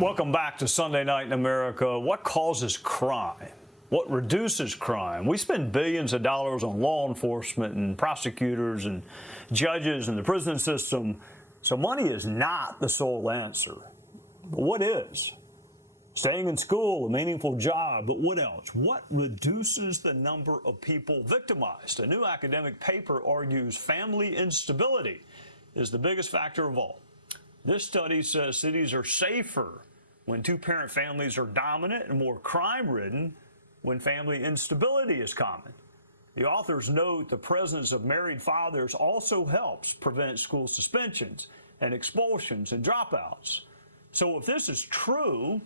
Welcome back to Sunday Night in America. What causes crime? What reduces crime? We spend billions of dollars on law enforcement and prosecutors and judges and the prison system. So money is not the sole answer. But what is? Staying in school, a meaningful job, but what else? What reduces the number of people victimized? A new academic paper argues family instability is the biggest factor of all. This study says cities are safer when two-parent families are dominant and more crime-ridden when family instability is common. The authors note the presence of married fathers also helps prevent school suspensions and expulsions and dropouts. So if this is true,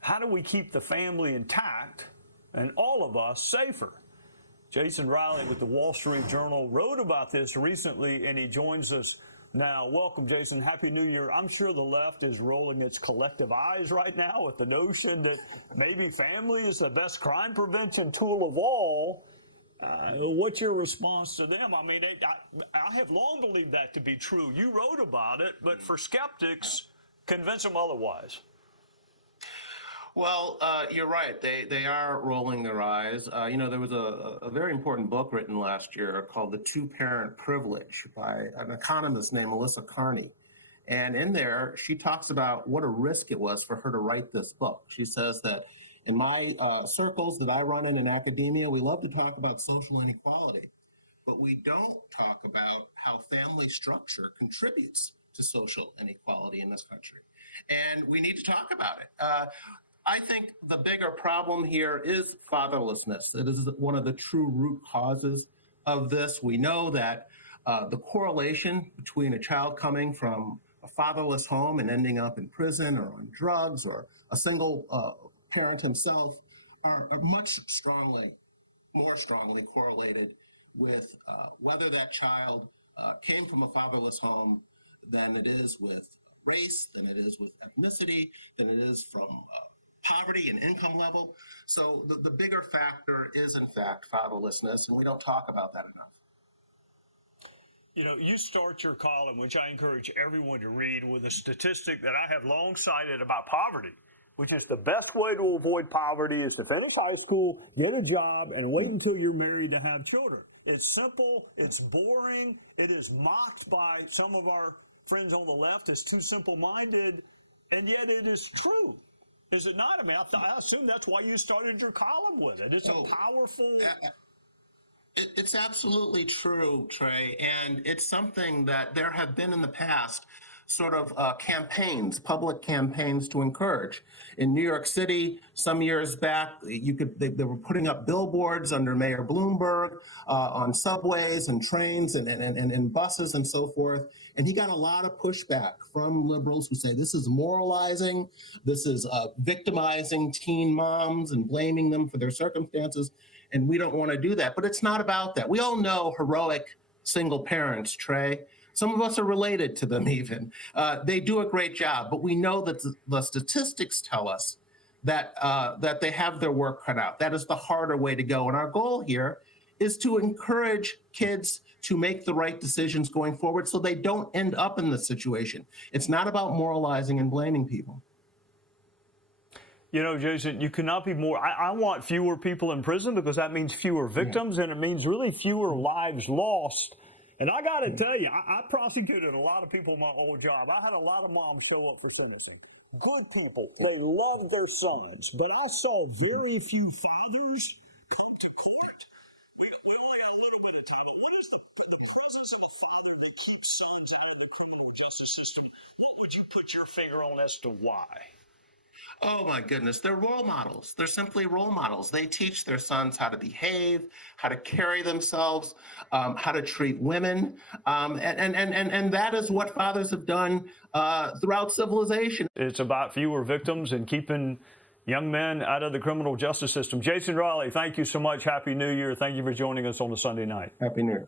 how do we keep the family intact and all of us safer? Jason Riley with the Wall Street Journal wrote about this recently, and he joins us now. Welcome, Jason. Happy New Year. I'm sure the left is rolling its collective eyes right now at the notion that maybe family is the best crime prevention tool of all. What's your response to them? I mean, I have long believed that to be true. You wrote about it, but for skeptics, convince them otherwise. Well, you're right. They are rolling their eyes. There was a very important book written last year called The Two-Parent Privilege by an economist named Melissa Carney. And in there, she talks about what a risk it was for her to write this book. She says that in my circles that I run in academia, we love to talk about social inequality, but we don't talk about how family structure contributes to social inequality in this country. And we need to talk about it. I think the bigger problem here is fatherlessness. It is one of the true root causes of this. We know that the correlation between a child coming from a fatherless home and ending up in prison or on drugs or a single parent himself are more strongly correlated with whether that child came from a fatherless home than it is with race, than it is with ethnicity, than it is from poverty and income level. So the bigger factor is, in fact, fatherlessness, and we don't talk about that enough. You know, you start your column, which I encourage everyone to read, with a statistic that I have long cited about poverty, which is the best way to avoid poverty is to finish high school, get a job, and wait until you're married to have children. It's simple, it's boring, it is mocked by some of our friends on the left as too simple-minded, and yet it is true. Is it not? I mean, I assume that's why you started your column with it. It's a powerful... It's absolutely true, Trey, and it's something that there have been in the past sort of campaigns, public campaigns to encourage. In New York City, some years back, they were putting up billboards under Mayor Bloomberg on subways and trains and buses and so forth. And he got a lot of pushback from liberals who say this is moralizing, this is victimizing teen moms and blaming them for their circumstances, and we don't want to do that. But it's not about that. We all know heroic single parents, Trey. Some of us are related to them even. They do a great job, but we know that the statistics tell us that they have their work cut out. That is the harder way to go. And our goal here is to encourage kids to make the right decisions going forward so they don't end up in this situation. It's not about moralizing and blaming people. You know, Jason, you cannot be more... I want fewer people in prison because that means fewer victims, and it means really fewer lives lost. And I got to tell you, I prosecuted a lot of people in my old job. I had a lot of moms show up for sentencing. Good people. They loved their sons. But I saw very few fathers come to court. We only had a little bit of time. What is the causes of a father that keeps sons in the criminal justice system? What would you put your finger on as to why? Oh my goodness, they're role models. They're simply role models. They teach their sons how to behave, how to carry themselves, how to treat women. And that is what fathers have done throughout civilization. It's about fewer victims and keeping young men out of the criminal justice system. Jason Riley, thank you so much. Happy New Year. Thank you for joining us on a Sunday night. Happy New Year.